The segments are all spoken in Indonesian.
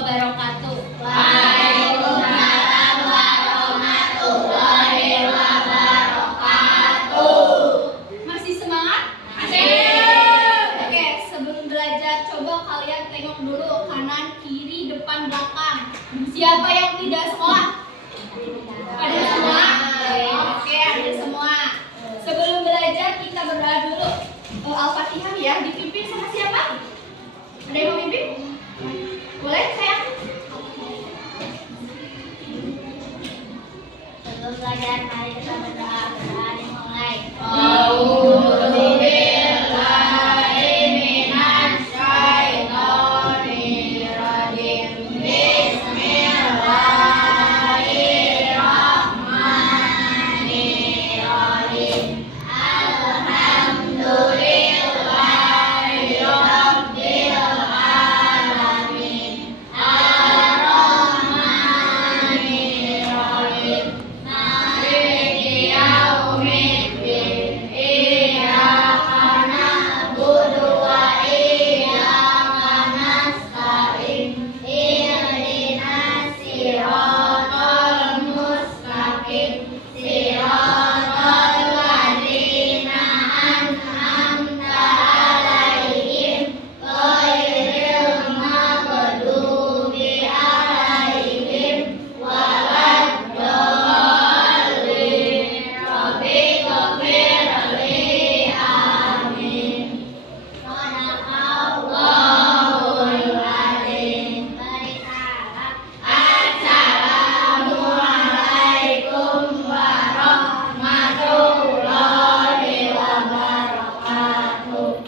wabarakatuh. Waalaikumsalam warahmatullahi wabarakatuh. Masih semangat? Masih. Oke, sebelum belajar coba kalian tengok dulu kanan, kiri, depan, belakang. Siapa yang tidak sekolah? Ada semua? Oke, ada semua. Sebelum belajar kita berdoa dulu. Al-Fatihah ya, dipimpin sama siapa? Ada yang mau pimpin? Boleh sayang? Sebelum belajar, mari kita berdoa. Berdoa dimulai.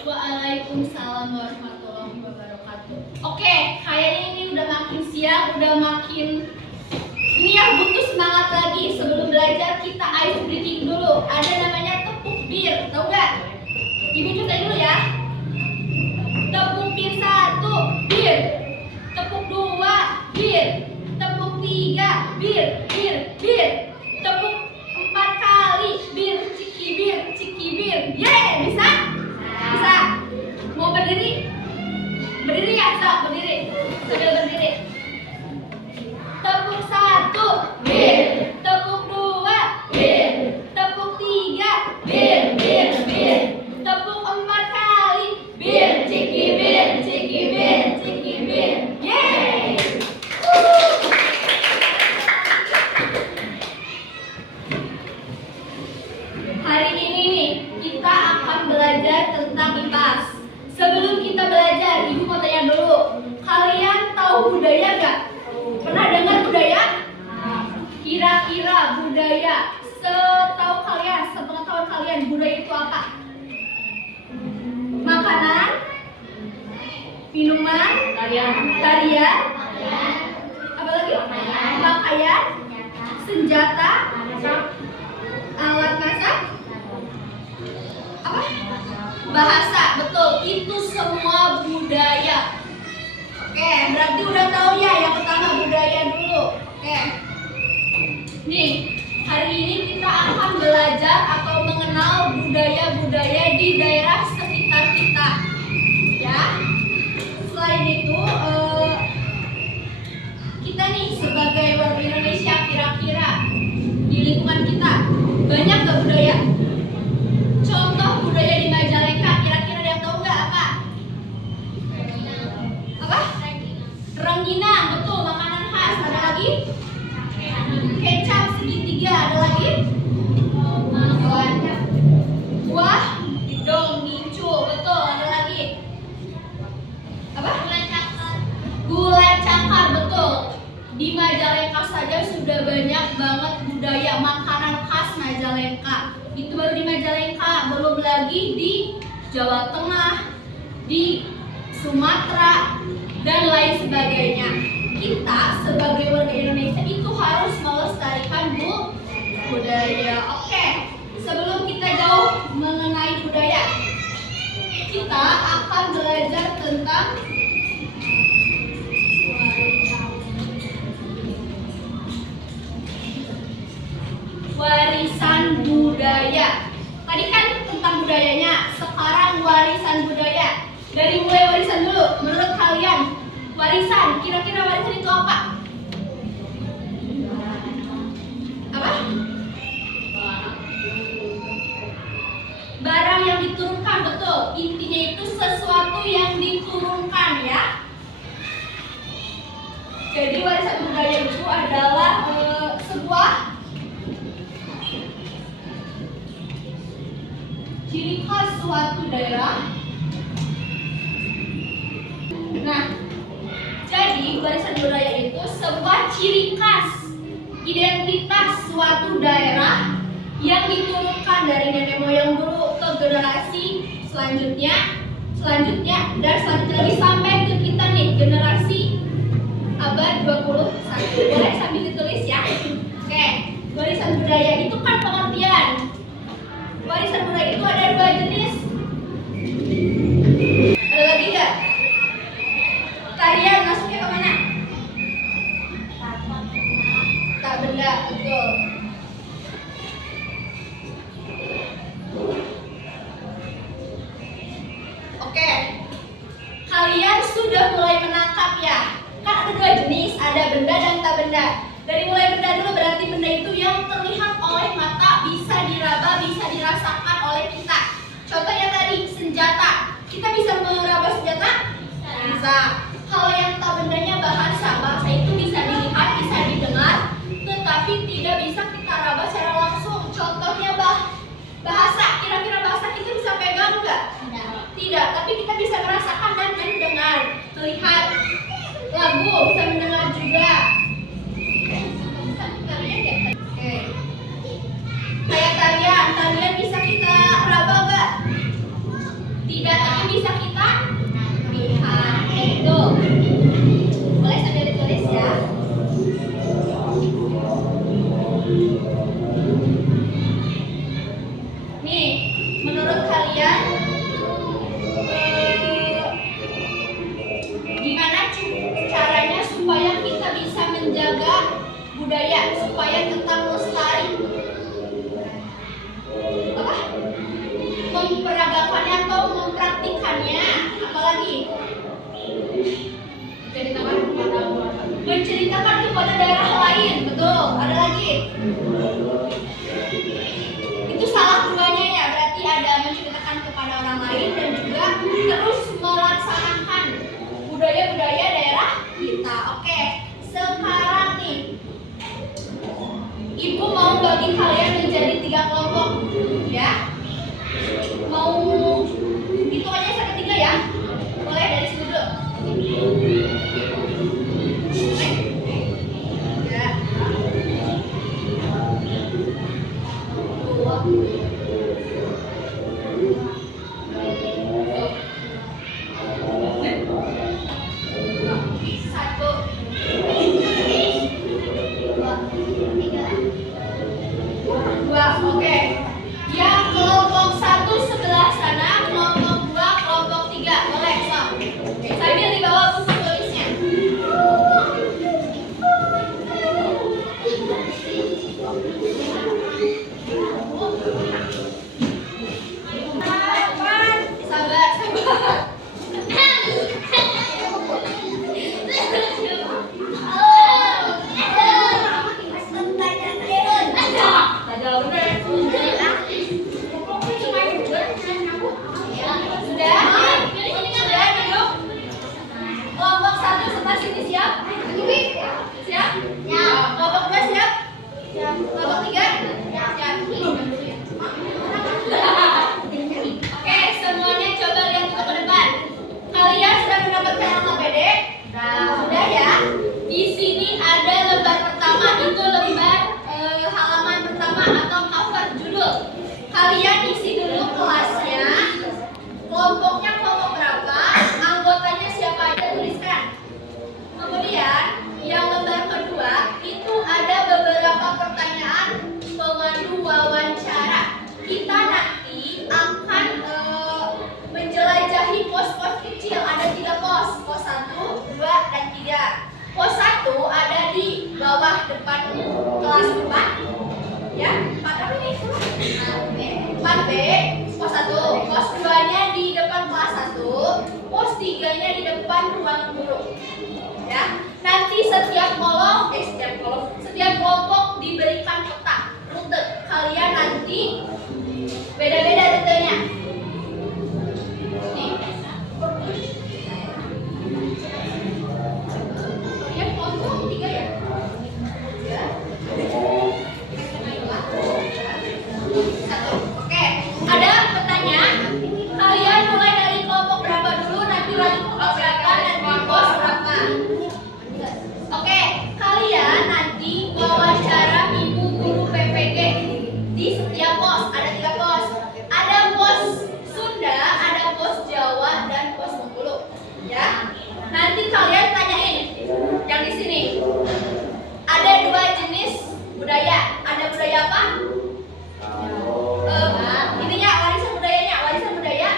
Waalaikumsalam warahmatullahi wabarakatuh. Oke, kayaknya ini udah makin siang, udah makin ini ya butuh semangat lagi. Sebelum belajar kita ice breaking dulu. Ada namanya tepuk bir, tahu nggak? Ibu coba dulu ya. Tepuk bir 1, bir. Tepuk 2, bir. Tepuk 3, bir, bir, bir. Tepuk 4 kali, bir, ciki bir, ciki bir. Yeay, bisa? Bisa. Mau berdiri? Berdiri ya, sok berdiri. Sambil berdiri. Tepuk 1, bir. Tepuk 2, bir. Tepuk 3, bir, bir, bir. Tepuk 4 kali, bir, ciki bir, ciki bir, ciki bir. Yeay. Hari ini nih kita akan belajar tentang IPAS. Sebelum kita belajar, Ibu mau tanya dulu. Kalian tahu budaya nggak? Pernah dengar budaya? Kira-kira budaya, setahu kalian, sepengetahuan kalian, budaya itu apa? Makanan, minuman, tarian, apa lagi? Pakaian, senjata, alat masak, apa? Bahasa, betul. Itu semua budaya. Oke, berarti udah tahu ya yang pertama budaya dulu. Oke. Nih, hari ini kita akan belajar atau mengenal budaya-budaya di daerah sekitar kita. Ya. Selain itu, kita nih sebagai warga Indonesia kira-kira di lingkungan kita banyak gak budaya? Contoh budaya di Majalengka, kira-kira ada yang tahu nggak apa? Apa? Rengginang, betul, makanan khas. Ada lagi? Kecap segitiga, ada lagi? Buah dong gincu, betul, ada lagi? Apa? Gula cakar, betul. Di Majalengka saja sudah banyak banget budaya makanan khas Majalengka. Itu baru di Majalengka, belum lagi di Jawa Tengah, di Sumatera, dan lain sebagainya. Kita sebagai warga Indonesia itu harus melestarikan budaya. Oke, sebelum kita jauh mengenai budaya, kita akan belajar tentang warisan budaya. Tadi kan tentang budayanya, sekarang warisan budaya. Dari mulai warisan dulu, menurut kalian Warisan, kira-kira warisan itu apa? Apa? Barang yang diturunkan, betul. Intinya itu sesuatu yang diturunkan ya. Jadi warisan budaya itu adalah sebuah ciri khas suatu daerah. Nah, jadi warisan budaya itu sebuah ciri khas identitas suatu daerah yang diturunkan dari nenek moyang dulu ke generasi selanjutnya, dan selanjutnya lagi sampai ke kita nih, generasi abad 21. Boleh sambil ditulis ya. Oke, warisan budaya itu kan pengertian. Warisan budaya itu ada 2 jenis. Ada lagi nggak? Kalian masuknya ke mana? Tak benda, betul. Oke, kalian sudah mulai menangkap ya. Kan ada 2 jenis, ada benda dan tak benda. Dari mulai benda dulu, berarti benda itu yang terlihat oleh mata, bisa diraba, bisa dirasakan oleh kita. Contohnya tadi, senjata. Kita bisa meraba senjata? Bisa. Kalau yang tak bendanya bahasa. Bahasa itu bisa dilihat, bisa didengar, tetapi tidak bisa kita raba secara langsung. Contohnya bahasa. Kira-kira bahasa kita bisa pegang nggak? Tidak, tapi kita bisa merasakan dan mendengar. Melihat lagu, bisa mendengar juga. Oke. Kayak tarian bisa kita raba nggak? Tidak, tapi bisa kita lihat. Itu. Boleh sambil ditulis ya. Nih, menurut kalian gimana caranya supaya kita bisa menjaga budaya, supaya tetap lestari? Apa? Memperagakannya atau mempraktikannya? Apalagi? Menceritakan kepada daerah lain, betul. Ada lagi? Itu salah duanya ya, berarti ada menceritakan kepada orang lain dan juga terus melaksanakan budaya-budaya daerah kita. Oke, sekarang nih Ibu mau bagi kalian menjadi 3 kelompok ya. Mau hitung aja sampai 3 ya. Boleh dari sini dulu. Ya. 2. Oke. Yang kelompok 1 sebelah sana, kelompok 2, kelompok 3. Boleh, so. Sambil dibawa buku tulisnya. Sabar, sabar. Kelompok 1 sebelah sini siap? Siap? Kelompok 2 siap? Kelompok 3? Siap. Oke, semuanya coba lihat ke depan. Kalian sudah mendapatkan nama PD? Sudah ya. Di sini ada lembar pertama, itu lembar halaman pertama atau cover judul. Kalian isi dulu kelasnya. Kelompoknya kelompok berapa? Anggotanya siapa aja, tuliskan. Kemudian yang lembar kedua itu ada beberapa pertanyaan pemandu wawancara. Kita nanti akan menjelajahi pos-pos kecil. Ada 3 pos. Pos 1, 2, dan 3. Pos 1 ada di bawah depan kelas 4. Ya, 4 apa nih? 4B. Pos 1. Pos 2-nya di depan kelas 1. Pos 3-nya di depan ruang guru. Ya. Nanti setiap kelompok diberikan peta rute. Kalian nanti beda-beda rutenya. Nih. Ya, kelompok 3 ya. 3. 1. Oke, ada petanya. Kalian mulai dari kelompok berapa dulu, nanti lanjut kelompok berapa, nanti pos berapa. Oke, kalian nanti wawancara ibu guru PPG di setiap pos. Ada 3 pos. Ada pos Sunda, ada pos Jawa, dan pos Bengkulu. Ya, nanti kalian tanyain yang di sini. Ada 2 jenis budaya. Ada budaya apa? Ini ya warisan budaya,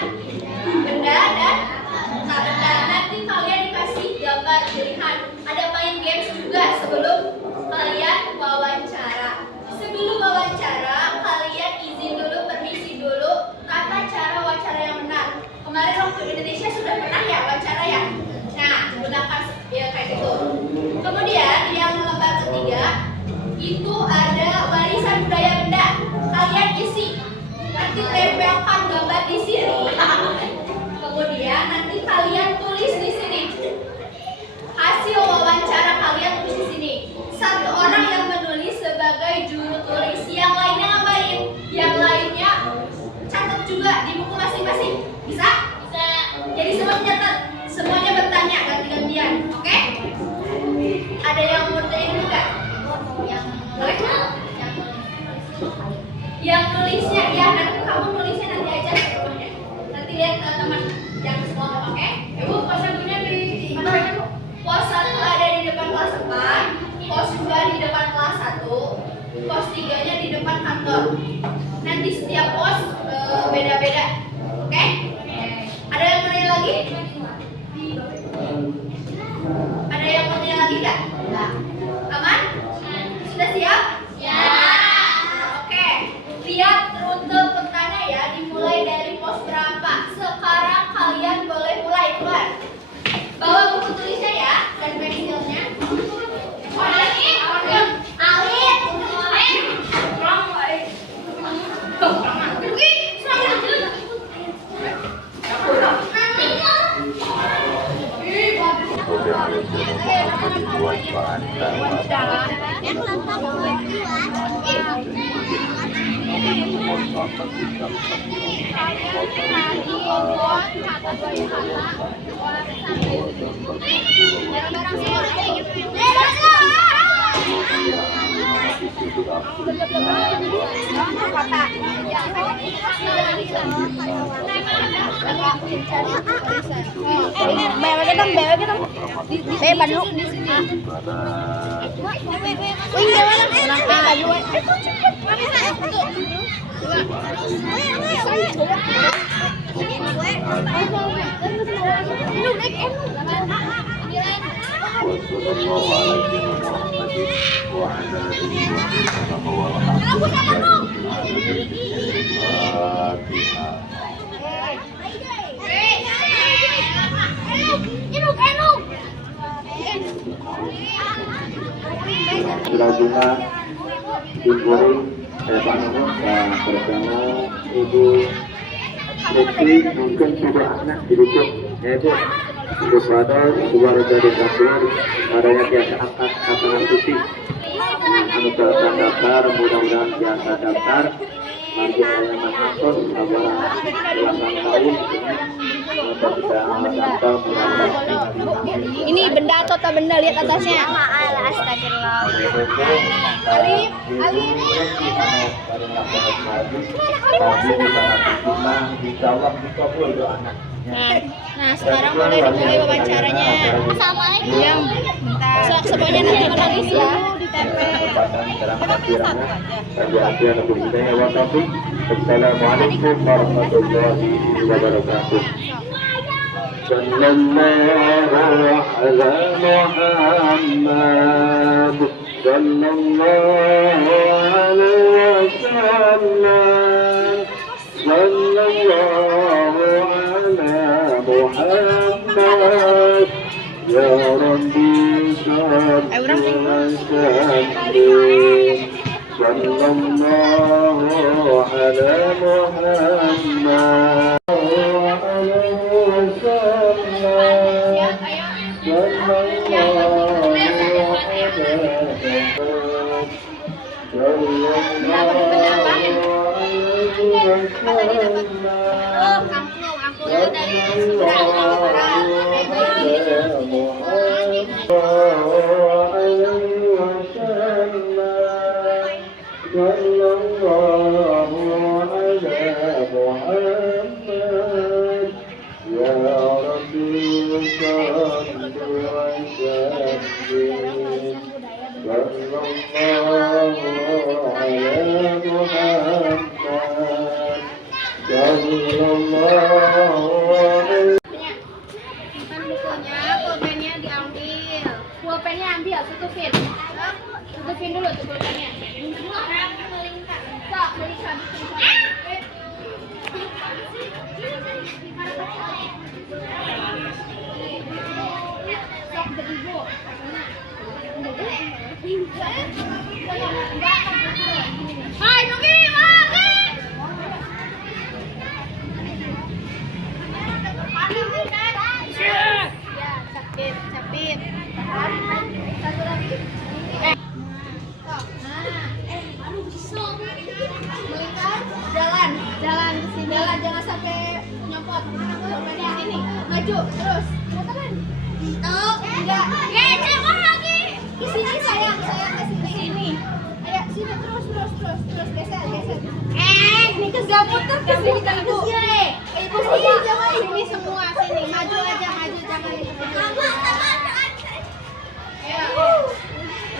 benda dan tak benda. Nanti kalian dikasih gambar pilihan. Ada main games juga sebelum kalian wawancara. Sebelum wawancara, kalian izin dulu, permisi dulu, tata cara wawancara yang benar. Kemarin waktu Indonesia sudah pernah ya wawancara ya. Nah, gunakan ya kayak gitu. Kemudian yang lembar ketiga itu ada warisan budaya benda. Kalian isi, nanti tempelkan gambar di sini. Kemudian nanti kalian tulis di sini. Hasil wawancara kalian tulis di sini. 1 orang yang menulis sebagai juru tulis. Yang lainnya ngapain? Yang lainnya catat juga di buku masing-masing. Bisa? Bisa. Jadi semua catat, semuanya bertanya ganti-gantian. Oke? Ada yang mau bertanya dulu nggak? Yang boleh? Yang nulisnya ya, nanti kamu nulisnya nanti aja semuanya. Nanti lihat ke teman yang semua, oke? Ibu pos satunya di mana? Pos 1 ada di depan kelas 4, pos 2 di depan kelas 1, pos 3-nya di depan kantor. Nanti setiap pos beda-beda, oke? Ada yang mau tanya lagi? Ada yang mau tanya lagi nggak? Aman? Sudah siap? Ya. Oke, lihat rute petanya ya, dimulai dari pos berapa. Sekarang kalian boleh mulai keluar. Bawa buku tulisnya ya, dan pensilnya. Bunga, Ibu Pak Nunung dan bersama Ibu Lutfi mungkin sudah anak didukung yaitu kepada keluarga di dapur adanya biasa angkat katakan putih anugerah daftar mudah-mudahan biasa daftar bagi saya mengatur sabaran belasan tahun Ini benda atau tak benda, lihat atasnya. Astagfirullah. Alif. Nah, sekarang boleh dimulai wawancaranya. Assalamualaikum. Ya, bentar. Semuanya nanti menulis ya, ditempel. Assalamualaikum warahmatullahi wabarakatuh. Sallallahu ala Muhammad sallallahu alaihi wasallam sallallahu ala Muhammad Ya Rabbi salli wa sallim sallallahu ala Muhammad Angklung dari seberang. Pulpennya diambil. Pulpennya ambil, tutupin. Tutupin dulu tuh pulpennya. Sok, melingkar. Sok beribu. Hai, Nugi, ya, capit. Satu lagi. Melingkar, jalan ke sini. Jangan sampai nyopot. Pulpennya sini. Maju, terus. Enggak. Coba lagi. Ke sini sayang ke sini. Ayo, sini terus geser. Ini ke gabut tuh ke sini ke ibu. Ibu sini semua sini. Maju aja, jangan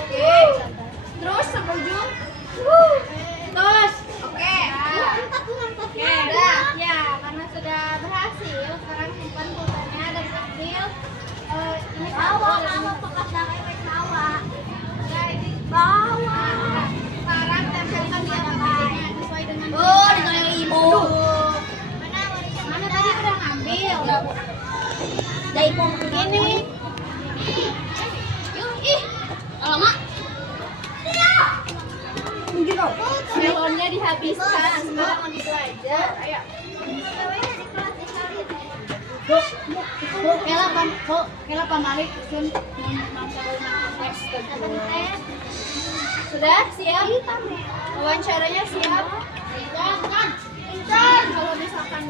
Oke. Terus sampai ujung. Terus. Oke. Udah. Ya, karena sudah berhasil, sekarang simpan pulpennya dan ambil ini sama bekas darah bawa. Ini bawa. Sekarang tempelkan dia pulpennya sesuai dengan dengan ibu. Mana tadi udah ngambil. Dari pulpen ini. Ih, alamak. Melonnya dihabiskan. Sekarang mau belajar. Ayo. Kela pamalik sun sudah siap? Wawancaranya siap? Pintar. Kalau misalkan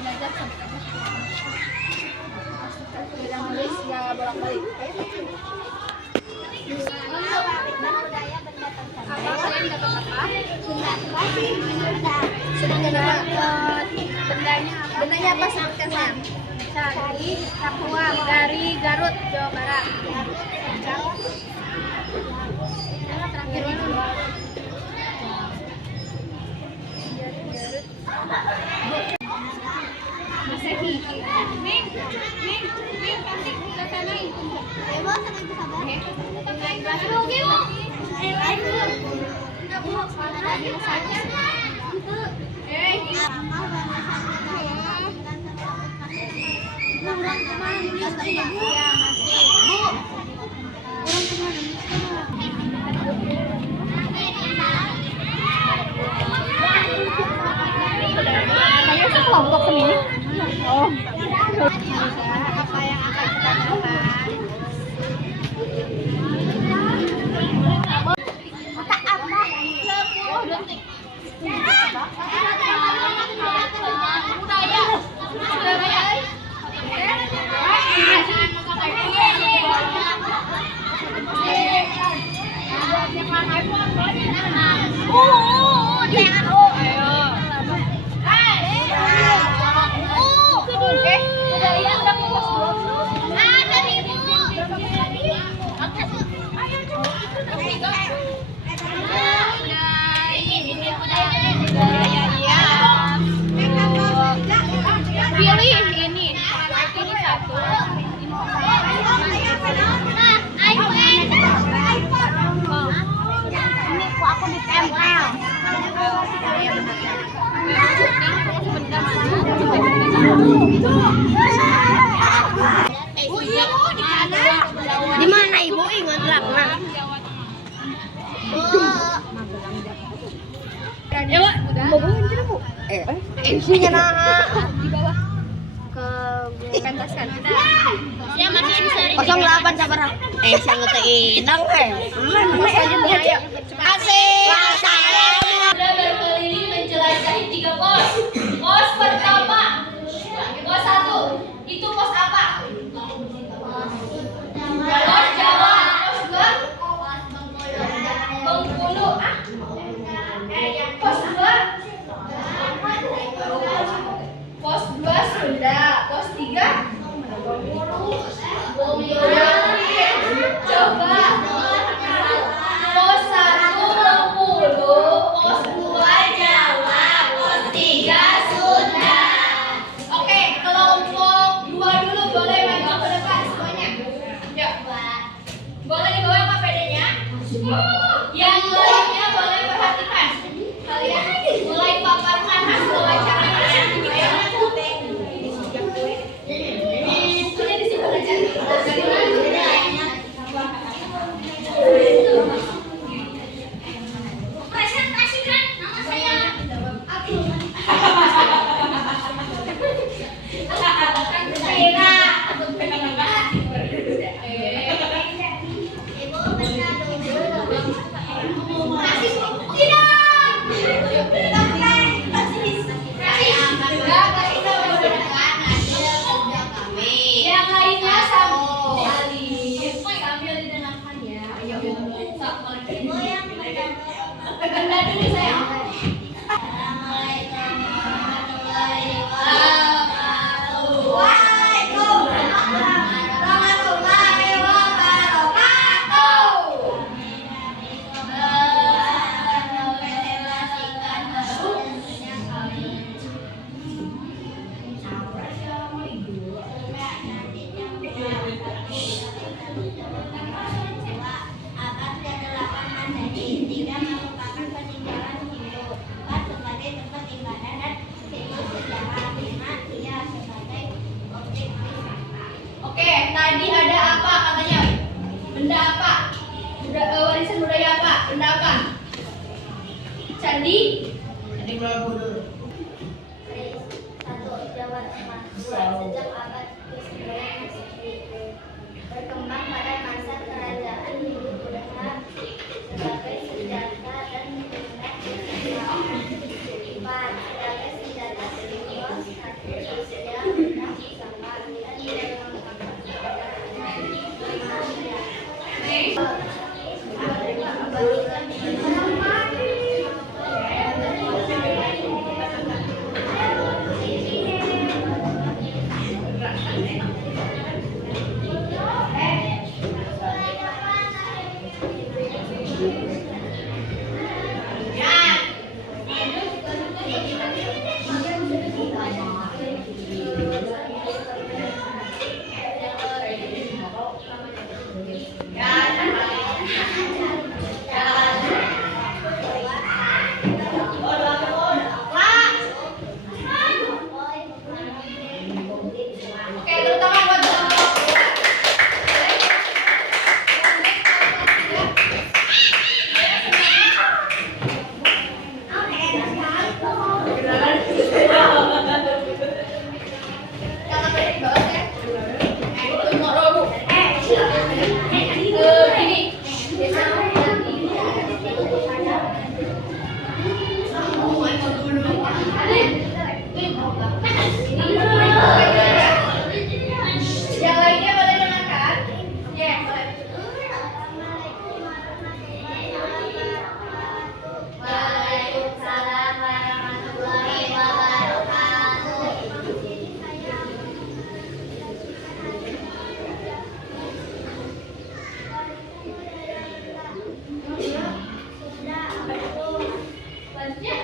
belajar tidak nulis ya bolak-balik. Apa kalian dapat apa? Sedang dapat bendanya apa sebutkan sayang? Cari Kapuang dari Garut, Jawa Barat. Terakhir Masehi. Neng, cantik ke sana itu. Ayo, sama ibu sabar. Kelompok sendiri. Oh. Apa yang akan kita lakukan? Otak apa? 10 detik. Budaya. Pilih Isinya di bawah. Ke pentaskan. Ya masih bisa 08 sabar. Saya ngetein dong ayo. Asik. Sudah berkeliling menjelajahi 3 pos. Pos pertama, pos 1 itu pos apa? Pos Jawa. Pos 2 Bengkulu. Pos 2 Pos 2 Sunda. Pos 3 coba. Pos 1 Bengkulu, pos 2 Jawa, pos 3 Sunda. Oke, kelompok 2 dulu boleh maju ke depan semuanya. Yuk. Boleh dibawa KPD-nya. Yang lainnya boleh perhatikan. Kalian mulai paparkan hasil wawancara kalian. Bukunya disimpan aja. Presentasikan nama saya. Yang lainnya sambil didengarkan ya. Ayo, benda dulu saya. Oke, tadi ada apa katanya? Benda apa? Warisan budaya apa? Benda apa? Candi? Sejak abad ke-9 berkembang pada masa kerajaan Hindu Buddha sebagai senjata dan benda lipat sebagai senjata simbol satu sosial dan bersama dan dilengkapi Oke, terutama buat yang lainnya boleh dengarkan? Ya, boleh. Waalaikumsalam warahmatullahi wabarakatuh. Selanjutnya.